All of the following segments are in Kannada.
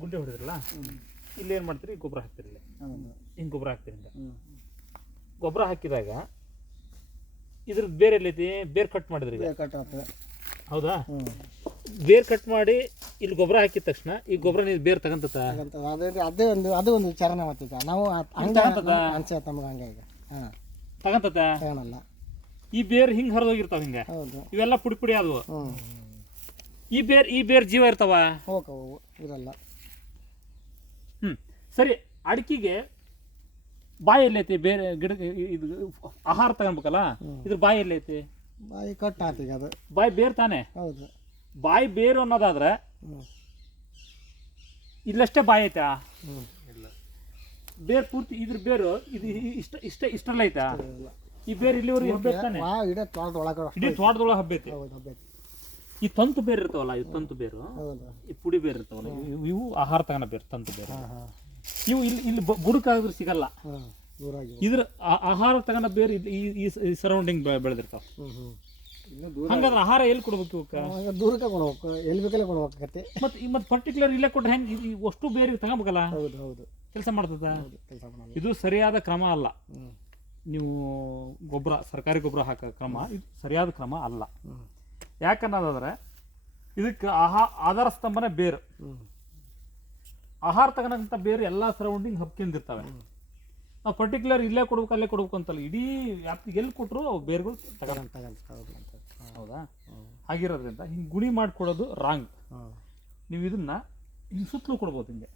ಗುಂಡೆ ಹೊಡೆದ್ರಲ್ಲ ಇಲ್ಲೇನು ಮಾಡ್ತೀರಿ ಗೊಬ್ಬರ ಹಾಕ್ತಿರಲ್ಲ ಹಿಂಗೆ ಗೊಬ್ಬರ ಹಾಕ್ತೀರಿ ಗೊಬ್ಬರ ಹಾಕಿದಾಗ ಇದ್ರದ್ದು ಬೇರೆ ಎಲ್ಲೈತಿ ಬೇರೆ ಕಟ್ ಮಾಡಿದ್ರಿ ಹೌದಾ ಬೇರೆ ಕಟ್ ಮಾಡಿ ಇಲ್ಲಿ ಗೊಬ್ಬರ ಹಾಕಿದ ತಕ್ಷಣ ಈ ಗೊಬ್ಬರ ನೀವು ಬೇರೆ ತಗೊಂತ ಅದು ಒಂದು ವಿಚಾರನೆ ಮಾಡ್ತೀವಿ ನಾವು ಅನ್ಸತ್ತೆ ನಮ್ಗೆ ಹಂಗೆ ಈಗ ತಗೊಂತ ತಗೊಳಲ್ಲ ಈ ಬೇರ್ ಹಿಂಗೆ ಹರಿದೋಗಿರ್ತಾವ ಹಿಂಗೆ ಇವೆಲ್ಲ ಪುಡಿ ಪುಡಿ ಆದವು ಈ ಬೇರ್ ಜೀವ ಇರ್ತಾವ ಇದಲ್ಲ ಸರಿ ಅಡಿಕೆಗೆ ಬಾಯಿ ಎಲ್ಲೈತಿ ಬೇರೆ ಗಿಡಕ್ಕೆ ಇದು ಆಹಾರ ತಗೊಳ್ಬೇಕಲ್ಲ ಇದ್ರ ಬಾಯಿ ಎಲ್ಲೈತಿ ಬಾಯಿ ಕಟ್ ಆತೀಗ ಅದು ಬಾಯಿ ಬೇರ್ ತಾನೆ ಹೌದು ಬಾಯಿ ಬೇರು ಅನ್ನೋದಾದ್ರೆ ಇಲ್ಲಷ್ಟೇ ಬಾಯಿ ಐತಾ ಬೇರ್ ಪೂರ್ತಿ ಇದ್ರ ಬೇರು ಇದು ಇಷ್ಟಲ್ಲ ಐತಾ ಈ ಬೇರೆ ಇಲ್ಲಿವರೆಗೆ ಹಬ್ಬೈತಾನೆ ಇಡೀ ತೋಟದೊಳಗೆ ಹಬ್ಬೈತಿ ಈ ತಂತು ಬೇರೆ ಇರ್ತಾವಲ್ಲ ಇದು ತಂತು ಬೇರು ಈ ಪುಡಿ ಬೇರೆ ಇರ್ತಾವಲ್ಲ ಇವು ಆಹಾರ ತಗೋಣ ಬೇರೆ ತಂತು ಬೇರೆ ಇವು ಇಲ್ಲಿ ಬುಡಕಾದ್ರೆ ಸಿಗಲ್ಲ ಇದ್ರ ಆಹಾರ ತಗೋಣ ಬೇರೆ ಈ ಸರೌಂಡಿಂಗ್ ಬೆಳೆದಿರ್ತಾವ ಹಂಗಾದ್ರೆ ಆಹಾರ ಎಲ್ಲಿ ಕೊಡ್ಬೇಕು ದೂರಕ್ಕೆ ಕೊಡ್ಬೇಕು ಎಲ್ಲಿ ಬೇಕಲ್ಲೇ ಕೊಡ್ಬೇಕಾಗತ್ತೆ ಮತ್ತೆ ಪರ್ಟಿಕ್ಯುಲರ್ ಇಲ್ಲೇ ಕೊಟ್ರೆ ಹೆಂಗೆ ಅಷ್ಟು ಬೇರೆ ತಗೋಬೇಕಲ್ಲ ಕೆಲಸ ಮಾಡ್ತದ ಇದು ಸರಿಯಾದ ಕ್ರಮ ಅಲ್ಲ ನೀವು ಗೊಬ್ಬರ ಸರ್ಕಾರಿ ಗೊಬ್ಬರ ಹಾಕೋ ಕ್ರಮ ಇದು ಸರಿಯಾದ ಕ್ರಮ ಅಲ್ಲ ಯಾಕನ್ನೋದಾದ್ರೆ ಇದಕ್ಕೆ ಆಧಾರ ಸ್ತಂಭನೇ ಬೇರು ಆಹಾರ ತಗೋಣಂತ ಬೇರೆ ಎಲ್ಲ ಸರೌಂಡಿಂಗ್ ಹಬ್ಕೊಂಡಿರ್ತವೆ ನಾವು ಪರ್ಟಿಕ್ಯುಲರ್ ಇಲ್ಲೇ ಕೊಡ್ಬೇಕು ಅಲ್ಲೇ ಕೊಡ್ಬೇಕು ಅಂತಲ್ಲ ಇಡೀ ವ್ಯಾಪ್ತಿಗೆ ಎಲ್ಲಿ ಕೊಟ್ಟರು ಅವು ಬೇರುಗಳು ಹೌದಾ ಹಾಗಿರೋದ್ರಿಂದ ಹಿಂಗೆ ಗುಣಿ ಮಾಡಿಕೊಡೋದು ರಾಂಗ್ ನೀವು ಇದನ್ನ ಹಿಂಗೆ ಸುತ್ತಲೂ ಕೊಡ್ಬೋದು ಹಿಂಗೆ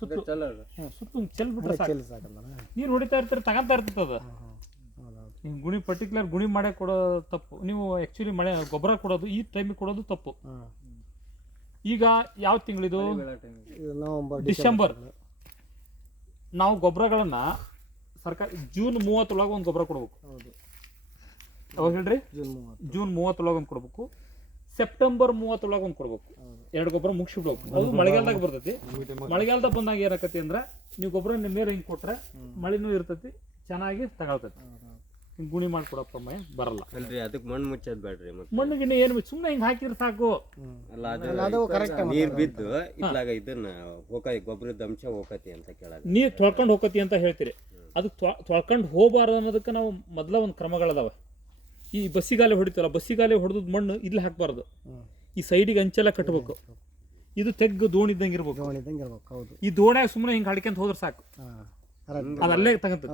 ಸುತ್ತಲೂ ಚೆಲ್ಬಿಟ್ರೆ ನೀರು ಹೊಡಿತಾ ಇರ್ತೀರಿ ತಗೊಂತಾ ಇರ್ತದ ಹಿಂಗೆ ಗುಣಿ ಪರ್ಟಿಕ್ಯುಲರ್ ಗುಣಿ ಮಾಡೇ ಕೊಡೋ ತಪ್ಪು ನೀವು ಆ್ಯಕ್ಚುಲಿ ಮಳೆ ಗೊಬ್ಬರ ಕೊಡೋದು ಈ ಟೈಮಿಗೆ ಕೊಡೋದು ತಪ್ಪು ಈಗ ಯಾವ ತಿಂಗಳಿದು ಡಿಸೆಂಬರ್ ನಾವು ಗೊಬ್ಬರಗಳನ್ನ ಸರ್ಕಾರ ಜೂನ್ 30 ಒಂದು ಗೊಬ್ಬರ ಕೊಡ್ಬೇಕು ಅವಾಗ ಹೇಳ್ರಿ ಜೂನ್ 30 ಒಂದು ಕೊಡ್ಬೇಕು ಸೆಪ್ಟೆಂಬರ್ 30 ಒಂದು ಕೊಡ್ಬೇಕು ಎರಡು ಗೊಬ್ಬರ ಮುಗಿಸ್ಬಿಡ್ಬೇಕು ಅದು ಮಳೆಗಾಲದಾಗ ಬರ್ತೈತಿ ಮಳೆಗಾಲದಾಗ ಬಂದಾಗ ಏನಾಕತಿ ಅಂದ್ರೆ ನೀವು ಗೊಬ್ಬರ ಮೇಲೆ ಹಿಂಗೆ ಕೊಟ್ರೆ ಮಳೆನೂ ಇರ್ತೈತಿ ಚೆನ್ನಾಗಿ ತಗೊಳ್ತೈತಿ ಹಿಂಗೆ ಗುಣಿ ಮಾಡ್ಕೊಡಪ್ಪ ಬರಲ್ಲ ಅಲ್ರಿ ಅದಕ್ಕೆ ಮಣ್ಣು ಮುಚ್ಚೋದು ಬೇಡ್ರಿ ಮಣ್ಣಿಗೆ ಏನು ಸುಮ್ಮನೆ ಹಿಂಗೆ ಹಾಕಿದ್ರೆ ಸಾಕು ನೀರ್ ಬಿದ್ದು ಇತ್ಲಾಗ ಇದನ್ನ ಗೊಬ್ಬರದ ಅಂಶ ಹೋಗತಿ ಅಂತ ಕೇಳೋದು ನೀರು ತೊಳ್ಕೊಂಡು ಹೋಗತಿ ಅಂತ ಹೇಳ್ತೀರಿ ಅದಕ್ಕೆ ತೊಳ್ಕೊಂಡು ಹೋಗಬಾರ್ದು ಅನ್ನೋದಕ್ಕೆ ನಾವು ಮೊದಲ ಒಂದು ಕ್ರಮಗಳದಾವ ಈ ಬಸ್ಸಿಗಾಲೆ ಹೊಡಿತಲ್ಲ ಬಸ್ಸಿಗಾಲೆ ಹೊಡೆದ್ ಮಣ್ಣು ಇಲ್ಲಿ ಹಾಕಬಾರ್ದು ಈ ಸೈಡಿಗೆ ಅಂಚೆಲ್ಲ ಕಟ್ಟಬೇಕು ಇದು ತೆಗ್ಗು ದೋಣಿ ಇದ್ದಂಗೆ ಇರ್ಬೇಕು ಈ ದೋಣ್ಯಾಗ ಸುಮ್ಮನೆ ಹಿಂಗೆ ಹಾಡ್ಕೊಂತ ಹೋದ್ರೆ ಸಾಕು ಅದಲ್ಲೇ ತಗಂತ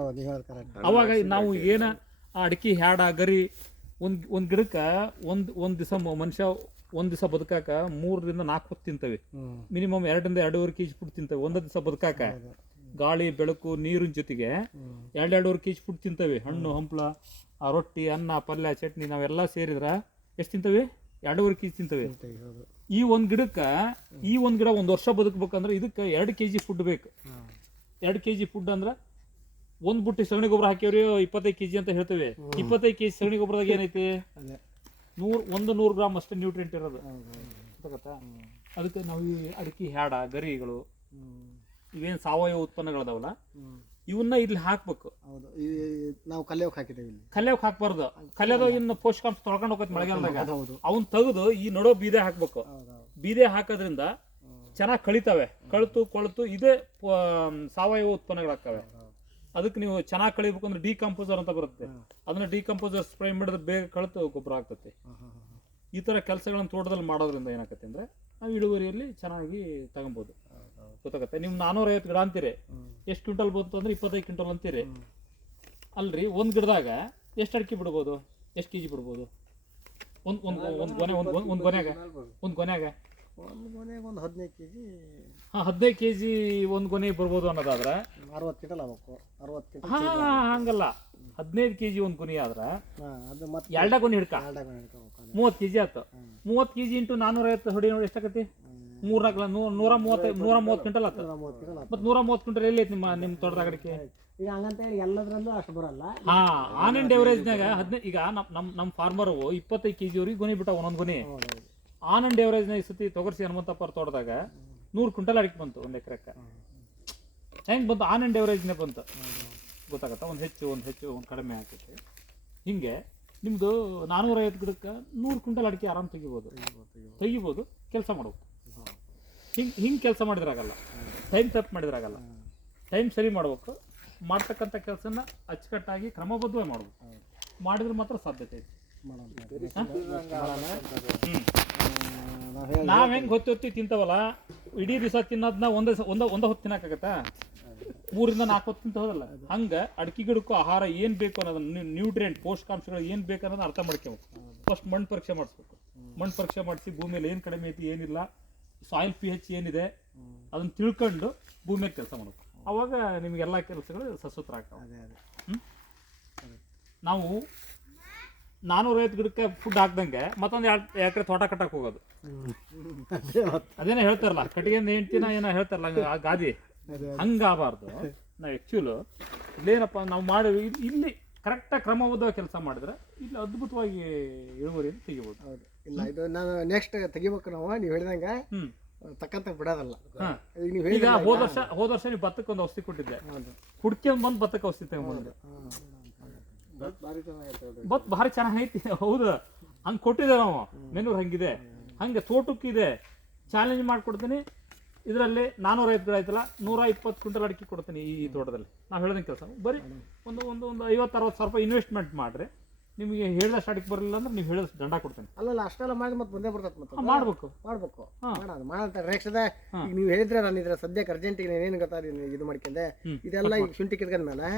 ಅವಾಗ ನಾವು ಏನ ಅಡಿಕೆ ಹ್ಯಾಡ ಗರಿ ಒಂದ್ ಗಿಡಕ್ಕೆ ಒಂದ್ ದಿವಸ ಮನುಷ್ಯ ಒಂದ್ ದಿವಸ ಬದುಕಾಕ 3 ರಿಂದ 4 ಹೊತ್ತು ತಿಂತವೆ ಮಿನಿಮಮ್ 2 ರಿಂದ 2.5 kg ಫುಡ್ ತಿಂತವೆ ಒಂದ್ ದಿವಸ ಬದುಕಾಕ ಗಾಳಿ ಬೆಳಕು ನೀರಿನ ಜೊತೆಗೆ 2.5 kg ಫುಡ್ ತಿಂತವೆ ಹಣ್ಣು ಹಂಪ್ಲ ರೊಟ್ಟಿ ಅನ್ನ ಪಲ್ಯ ಚಟ್ನಿ ನಾವೆಲ್ಲ ಸೇರಿದ್ರ ಎಷ್ಟು ತಿಂತವೆ 2.5 kg ತಿಂತವೆ ಈ ಒಂದ್ ಗಿಡಕ್ಕೆ ಈ ಒಂದ್ ಗಿಡ 1 ವರ್ಷ ಬದುಕಬೇಕಂದ್ರೆ ಇದಕ್ಕೆ 2 kg ಫುಡ್ ಬೇಕು 2 kg ಫುಡ್ ಅಂದ್ರೆ ಒಂದ್ ಬುಟ್ಟಿ ಸಗಣಿ ಗೊಬ್ಬರ ಹಾಕಿವ್ರಿ 25 kg ಅಂತ ಹೇಳ್ತೇವೆ 25 kg ಸಗಣಿ ಗೊಬ್ಬರದಾಗ ಏನೈತಿ 100 ಗ್ರಾಮ್ ಅಷ್ಟೇ ನ್ಯೂಟ್ರಿಯೆಂಟ್ ಇರೋದು ಗೊತ್ತಾಗತ್ತಾ ಅದಕ್ಕೆ ನಾವು ಈ ಅಡಿಕೆ ಹ್ಯಾಡ ಗರಿಗಳು ಇವೇನು ಸಾವಯವ ಉತ್ಪನ್ನಗಳದಾವಲ್ಲ ಇವನ್ನ ಇಲ್ಲಿ ಹಾಕ್ಬೇಕು ನಾವು ಕಲ್ಯಾವಕ್ಕೆ ಹಾಕಿದ್ದೇವೆ ಕಲ್ಯಾವಕ್ಕೆ ಹಾಕ್ಬಾರ್ದು ಕಲ್ಯಾದ ಇನ್ನು ಪೋಷಕಾಂಶ ತೊಳ್ಕೊಂಡು ಹೋಗತ್ತೆ ಮಳೆಗಾಲದಾಗ ಅವನ್ ತೆಗೆದು ಈ ನಡೋ ಬೀದೆ ಹಾಕ್ಬೇಕು ಬೀದೆ ಹಾಕೋದ್ರಿಂದ ಚೆನ್ನಾಗಿ ಕಳಿತಾವೆ ಕೊಳತು ಇದೇ ಸಾವಯವ ಉತ್ಪನ್ನಗಳಾಗ್ತವೆ ಅದಕ್ಕೆ ನೀವು ಚೆನ್ನಾಗಿ ಕಳಿಬೇಕು ಅಂದ್ರೆ ಡಿಕಂಪೋಸರ್ ಅಂತ ಬರುತ್ತೆ ಅದನ್ನ ಡಿಕಂಪೋಸರ್ ಸ್ಪ್ರೇ ಮಾಡಿದ್ರೆ ಬೇಗ ಕಳಿತು ಗೊಬ್ಬರ ಆಗ್ತದೆ ಈ ತರ ಕೆಲಸಗಳನ್ನು ತೋಟದಲ್ಲಿ ಮಾಡೋದ್ರಿಂದ ಏನಾಗತ್ತೆ ಅಂದ್ರೆ ನಾವು ಇಳುವರಿಯಲ್ಲಿ ಚೆನ್ನಾಗಿ ತಗೊಬೋದು ಗೊತ್ತಾಗತ್ತೆ ನೀವು 450 ಗಿಡ ಅಂತೀರಿ ಎಷ್ಟು ಕ್ವಿಂಟಲ್ ಬಂತು ಅಂದ್ರೆ 25 ಕ್ವಿಂಟಲ್ ಅಂತೀರಿ ಅಲ್ರಿ ಒಂದ್ ಗಿಡದಾಗ ಎಷ್ಟು ಅಡಿಕೆ ಬಿಡ್ಬೋದು ಎಷ್ಟು ಕೆಜಿ ಬಿಡ್ಬೋದು ಒಂದ್ ಗೊನ್ಯಾಗ 15 kg 15 kg ಒಂದ್ ಗೊನೆ ಬರ್ಬೋದು ಅನ್ನೋದಾದ್ರೆ 60 ಕ್ವಿಂಟಲ್ ಆಗ್ಬೇಕು 60 ಕ್ವಿಂಟಲ್ ಹಂಗಲ್ಲ 15 kg ಒಂದ್ ಗೊನೆ ಆದ್ರೆ ಎರಡ ಗೊನೆ ಹಿಡ್ಕ 30 kg ಆಯ್ತು 30 kg ಇಂಟು 450 ಹೊಡಿ ನೋಡಿ ಎಷ್ಟಾಗತ್ತೆ 130 ಕ್ವಿಂಟಲ್ ಆಯ್ತು ಮತ್ತೆ 130 ಕ್ವಿಂಟಲ್ ಎಲ್ಲಿ ಐತಿ ನಿಮ್ಮ ತೋಟದಾಗ ಅಡಿಕೆ ಈಗ ಹಂಗಂತ ಹೇಳಿ ಎಲ್ಲದರಲ್ಲೂ ಅಷ್ಟು ಬರಲ್ಲ ಆನ್ ಅಂಡ್ ಎವರೇಜ್ನಾಗ 15 ಈಗ ನಮ್ಮ ಫಾರ್ಮರ್ 25 kg ಅವ್ರಿಗೆ ಗೊನೆ ಬಿಟ್ಟ ಒಂದೊಂದು ಗೊನೆ ಆನ್ ಅಂಡ್ ಎವರೇಜ್ನಾಗ ಈ ಸತಿ ತೊಗರ್ಸಿ ಹನುಮಂತಪ್ಪ ತೋಟದಾಗ 100 ಕ್ವಿಂಟಲ್ ಅಡಿಕೆ ಬಂತು ಒಂದು ಎಕರೆಕ್ಕೆ ಹೆಂಗೆ ಬಂತು ಆನ್ ಅಂಡ್ ಎವರೇಜ್ನೇ ಬಂತು ಗೊತ್ತಾಗತ್ತಾ ಒಂದು ಹೆಚ್ಚು ಒಂದು ಕಡಿಮೆ ಆಗ್ತೈತೆ ಹಿಂಗೆ ನಿಮ್ಮದು 450 ಗಿಡಕ್ಕೆ 100 ಕ್ವಿಂಟಲ್ ಅಡಿಕೆ ಆರಾಮ್ ತೆಗಿಬೋದು ಕೆಲಸ ಮಾಡ್ಬೇಕು ಹಿಂಗೆ ಕೆಲಸ ಮಾಡಿದ್ರಾಗಲ್ಲ, ಟೈಮ್ ತಪ್ಪು ಮಾಡಿದ್ರಾಗಲ್ಲ. ಟೈಮ್ ಸರಿ ಮಾಡ್ಬೇಕು, ಮಾಡ್ತಕ್ಕಂಥ ಕೆಲಸನ ಅಚ್ಚುಕಟ್ಟಾಗಿ ಕ್ರಮಬದ್ಧವಾಗಿ ಮಾಡ್ಬೇಕು. ಮಾಡಿದ್ರೆ ಮಾತ್ರ ಸಾಧ್ಯತೆ ಐತಿ. ನಾವ್ ಹೆಂಗ್ ಹೊತ್ತಿ ತಿಂತಾವಲ್ಲ, ಇಡೀ ದಿವಸ ತಿನ್ನೋದನ್ನ ಒಂದ ಹೊತ್ತು ತಿನ್ನಕ್ಕಾಗತ್ತಾ? 3 ರಿಂದ 4 ಹೊತ್ತು ತಿಂತ ಹೋದಲ್ಲ. ಹಂಗ ಅಡಿಕೆ ಗಿಡಕ್ಕೂ ಆಹಾರ ಏನ್ ಬೇಕು ಅನ್ನೋದನ್ನ, ನ್ಯೂಟ್ರಿಯೆಂಟ್ ಪೋಷಕಾಂಶಗಳು ಏನ್ ಬೇಕು ಅನ್ನೋದನ್ನ ಅರ್ಥ ಮಾಡ್ಕೋಬೇಕು. ಫಸ್ಟ್ ಮಣ್ಣು ಪರೀಕ್ಷೆ ಮಾಡಿಸ್ಬೇಕು. ಮಣ್ಣು ಪರೀಕ್ಷೆ ಮಾಡಿಸಿ ಭೂಮಿಯಲ್ಲಿ ಏನು ಕಡಿಮೆ ಐತಿ, ಏನಿಲ್ಲ, ಸಾಯಿಲ್ pH ಏನಿದೆ ಅದನ್ನ ತಿಳ್ಕೊಂಡು ಭೂಮಿಯಾಗ ಕೆಲಸ ಮಾಡಬೇಕು. ಅವಾಗ ನಿಮಗೆಲ್ಲ ಕೆಲಸಗಳು ಸಸೂತ್ರ ಆಗ್ತಾವೆ. ನಾವು 450 ಗಿಡಕ್ಕೆ ಫುಡ್ ಹಾಕ್ದಂಗೆ ಮತ್ತೊಂದು 2 ಎಕರೆ ತೋಟ ಕಟ್ಟಕ್ಕೆ ಹೋಗೋದು. ಅದೇನೋ ಹೇಳ್ತಾರಲ್ಲ, ಕಟ್ಟಿಗೆಯಿಂದ ಹೆಂಡ್ತಿನ ಏನೋ ಹೇಳ್ತಾರಲ್ಲ, ಆ ಗಾದಿ ಹಂಗಾಗಬಾರ್ದು. ನಾವು ಆ್ಯಕ್ಚುಲು ಇಲ್ಲೇನಪ್ಪ ನಾವು ಮಾಡಿ ಇಲ್ಲಿ ಕರೆಕ್ಟಾಗಿ ಕ್ರಮಬದ್ಧವಾಗಿ ಕೆಲಸ ಮಾಡಿದ್ರೆ ಇಲ್ಲಿ ಅದ್ಭುತವಾಗಿ ಇಳುವರಿಯನ್ನು ತೆಗಿಬೋದು. ಹೌದು. ಇಲ್ಲ, ಇದು ನಾನು ನೆಕ್ಸ್ಟ್ ತೆಗಿಬೇಕು. ನೀವು ಹೇಳಿದಂಗೆ ತಕ್ಕಂತ ಬಿಡೋದಲ್ಲ. ಈಗ ಹೋದ ವರ್ಷ ನೀವು ಭತ್ತಕ್ಕೆ ಒಂದು ಔಷಧಿ ಕೊಟ್ಟಿದ್ದೆ, ಹುಡ್ಕೊಂಡ್ ಬಂದು ಭತ್ತಕ್ಕೆ ಔಷಧಿ ತಗೊಂಡ್ಬಂದೆ. ಭತ್ತ ಭಾರಿ ಚೆನ್ನಾಗೈತಿ. ಹೌದು, ಹಂಗೆ ಕೊಟ್ಟಿದ್ದೆ ನಾವು. ಮೆನೂರ್ ಹಂಗಿದೆ, ಹಂಗೆ ತೋಟಕ್ಕಿದೆ. ಚಾಲೆಂಜ್ ಮಾಡಿಕೊಡ್ತೀನಿ. ಇದರಲ್ಲಿ 450 ಗಿಡ ಆಯ್ತಲ್ಲ, 120 ಕ್ವಿಂಟಲ್ ಅಡಿಕೆ ಕೊಡ್ತೀನಿ ಈ ತೋಟದಲ್ಲಿ. ನಾವು ಹೇಳ್ದಂಗೆ ಕೆಲಸ ಬರೀ ಒಂದು 50-60 ಸಾವಿರ ರೂಪಾಯಿ ಇನ್ವೆಸ್ಟ್ಮೆಂಟ್ ಮಾಡಿರಿ. ನಿಮಗೆ ಹೇಳಿದಷ್ಟು ಅಡಿಕೆ ಬರಲಿಲ್ಲ ಅಂದ್ರೆ ನೀವು ಹೇಳಿದಷ್ಟು ದಂಡ ಕೊಡ್ತೇನೆ. ಅಲ್ಲಲ್ಲ, ಅಷ್ಟೆಲ್ಲ ಮಾಡಿ ಮತ್ತೆ ಬಂದೇ ಬರ್ತದೆ. ಮತ್ತೆ ಮಾಡ್ಬೇಕು ಮಾಡಂತ ನೆಕ್ಸ್ಟ್ ಈಗ ನೀವು ಹೇಳಿದ್ರೆ ನಾನು ಇದ್ರ ಸದ್ಯಕ್ಕೆ ಅರ್ಜೆಂಟಿಗೆ ಏನೇನು ಗೊತ್ತಾ ಇದು ಮಾಡ್ಕೊಂಡೆ. ಇದೆಲ್ಲ ಈಗ ಶುಂಠಿ ಕಿತ್ಕೊಂಡ್ಮೇಲೆ